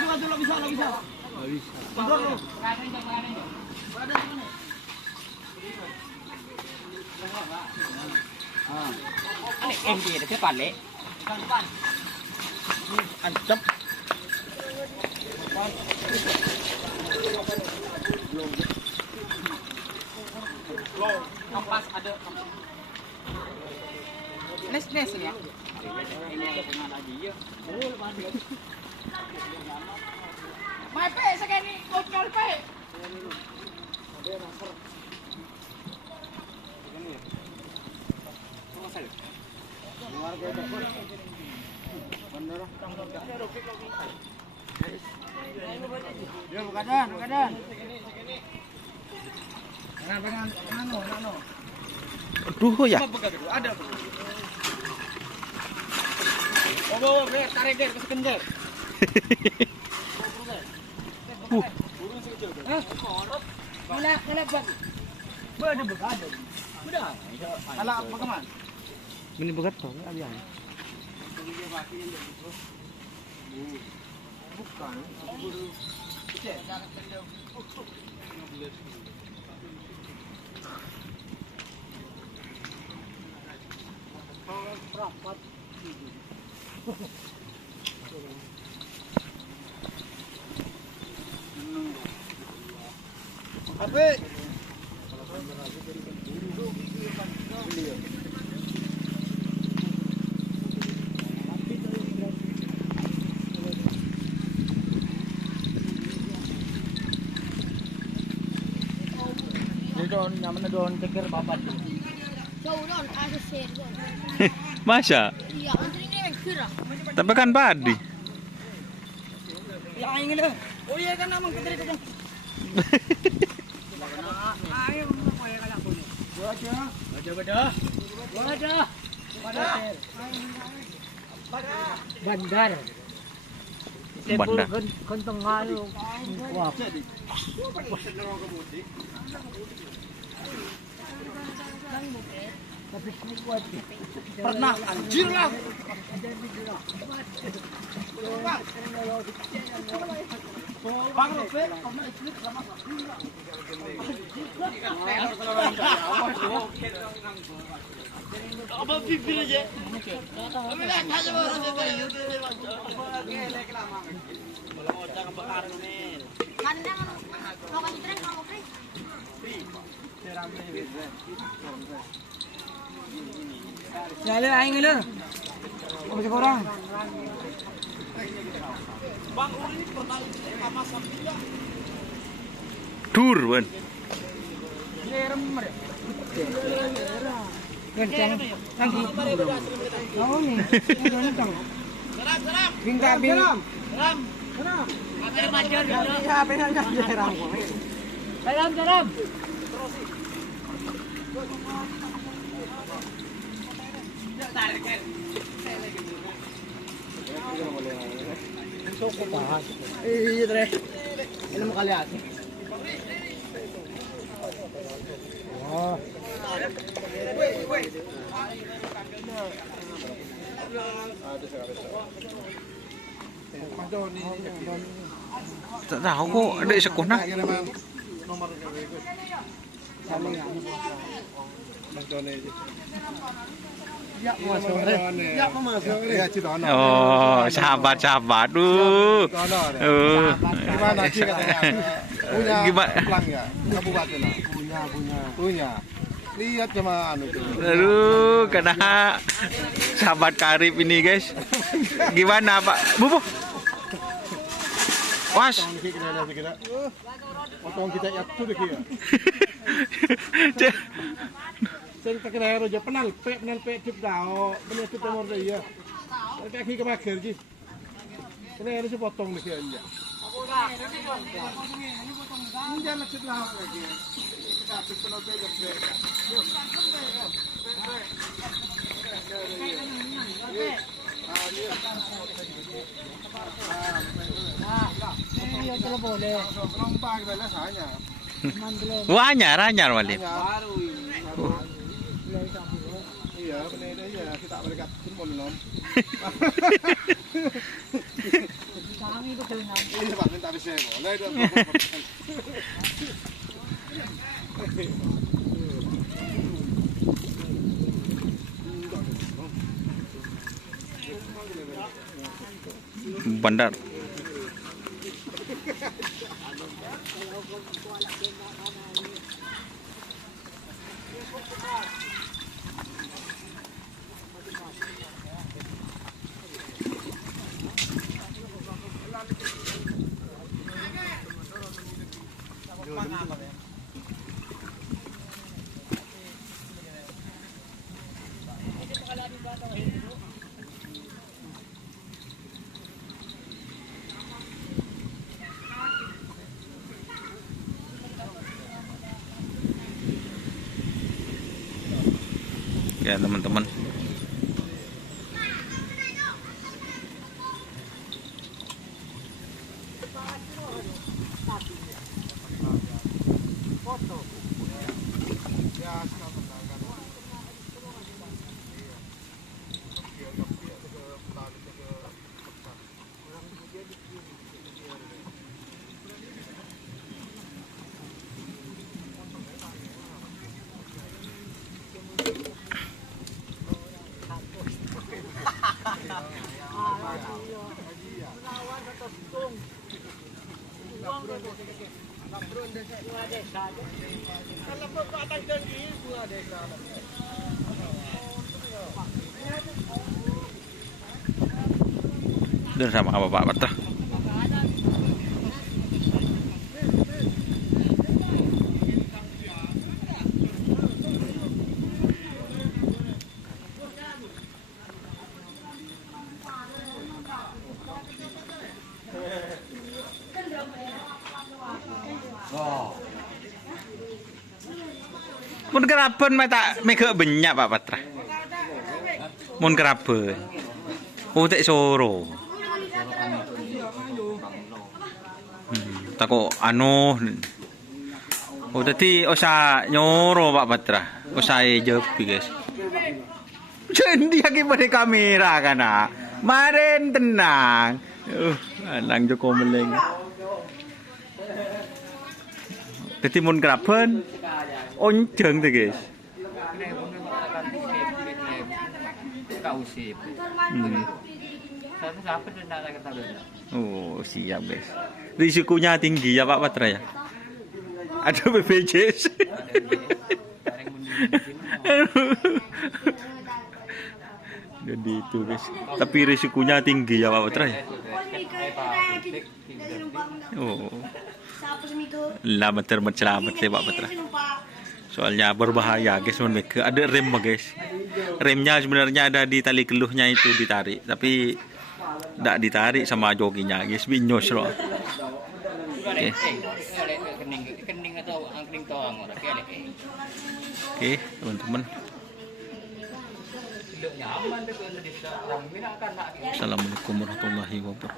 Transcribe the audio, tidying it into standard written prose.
maju, lo bisa. Bisa. Mundur lu. Dia ada cepat le. Ancap. Kompas ada. Nes ya. Ini ada dengan lagi ya. Mai pe sekali kokal pe. Dia bukadan. Dengan nano. Aduh ya. Ada. Oh, tarik dia ke kenjer. Kala bag. Ada begadang. Udah. Kala bagaimana? Ini begat kok, abian. Bukan. Apa? Doon, nyaman na doon, pikir babat. Jauh doon, ada share doon. Masa? Iya, anjing ini kira. Tapi kan padi. Yang ingin dah. Oh iya kan namang keteri tu. Ayo apa ya kalau aku ni. Beda. Bandar. Bandar. Kan tengah tu. Wah. Pernah anjir lah. Bang Robe, pernah ikut lama. Apa pipi aja? Kami nak aja baru dia. Kalau jangan bakar ni. Kadang mau kasih tren kamu free. Nyala aing ni. Apa korang? Bang Uli pertama sampai Dur, Wan. Lerem mer. Kencang. Tangki. Oh ni. Kencang. Seram. Bingka bing. Seram. Apa majar? Ya, apa yang seram kau? Seram. Iya deh. Ini mau kalian. Wah. Tak tahu kok ada sekolah. Oh, sahabat. Duh. Gimana sih katanya? Gimana? Pulang ya? Kabupaten lah. Punya. Lihat sama anu tuh. Aduh, kena sahabat karib ini, guys. Gimana, Pak? Bu. Was. Potong kita ya tuh deh ya. Saya tak kena aja penal pe cip dao, benar cip temor deh ya. Kayak kita mager sih. Kena harus potong deh ya. Ini jangan cip dao lagi. Kita cip penal pe cip. Iya kalau boleh. Lompat ke dalam sana. Wah, anyar Walid. Iya, benar ya. Kita balik ke pun belum. Kami itu dengan ada saya boleh dah. Bandar. Ya teman-teman, itu sama apa Pak Patra? Mun keraben mata mega banyak Pak Patra. Mun keraben. Oh tek soro. Tako anu. Oh tadi osa nyoro Pak Patra. Osa jepi guys. Cendi lagi pada kamera kana. Maren tenang. Lang Joko meleng. Tadi mun keraben onceng tuh guys. Oh siap guys. Risikonya tinggi ya Pak Patra ya. Ada BPJS. Jadi itu guys. Tapi risikonya tinggi ya Pak Patra ya. Oh. Selamat selamat ya Pak Patra. Soalnya berbahaya guys, ada rem guys. Remnya sebenarnya ada di tali keluhnya itu ditarik, tapi tidak ditarik sama joginya guys, binyos loh. Oke. Oke, teman-teman. Assalamualaikum warahmatullahi wabarakatuh.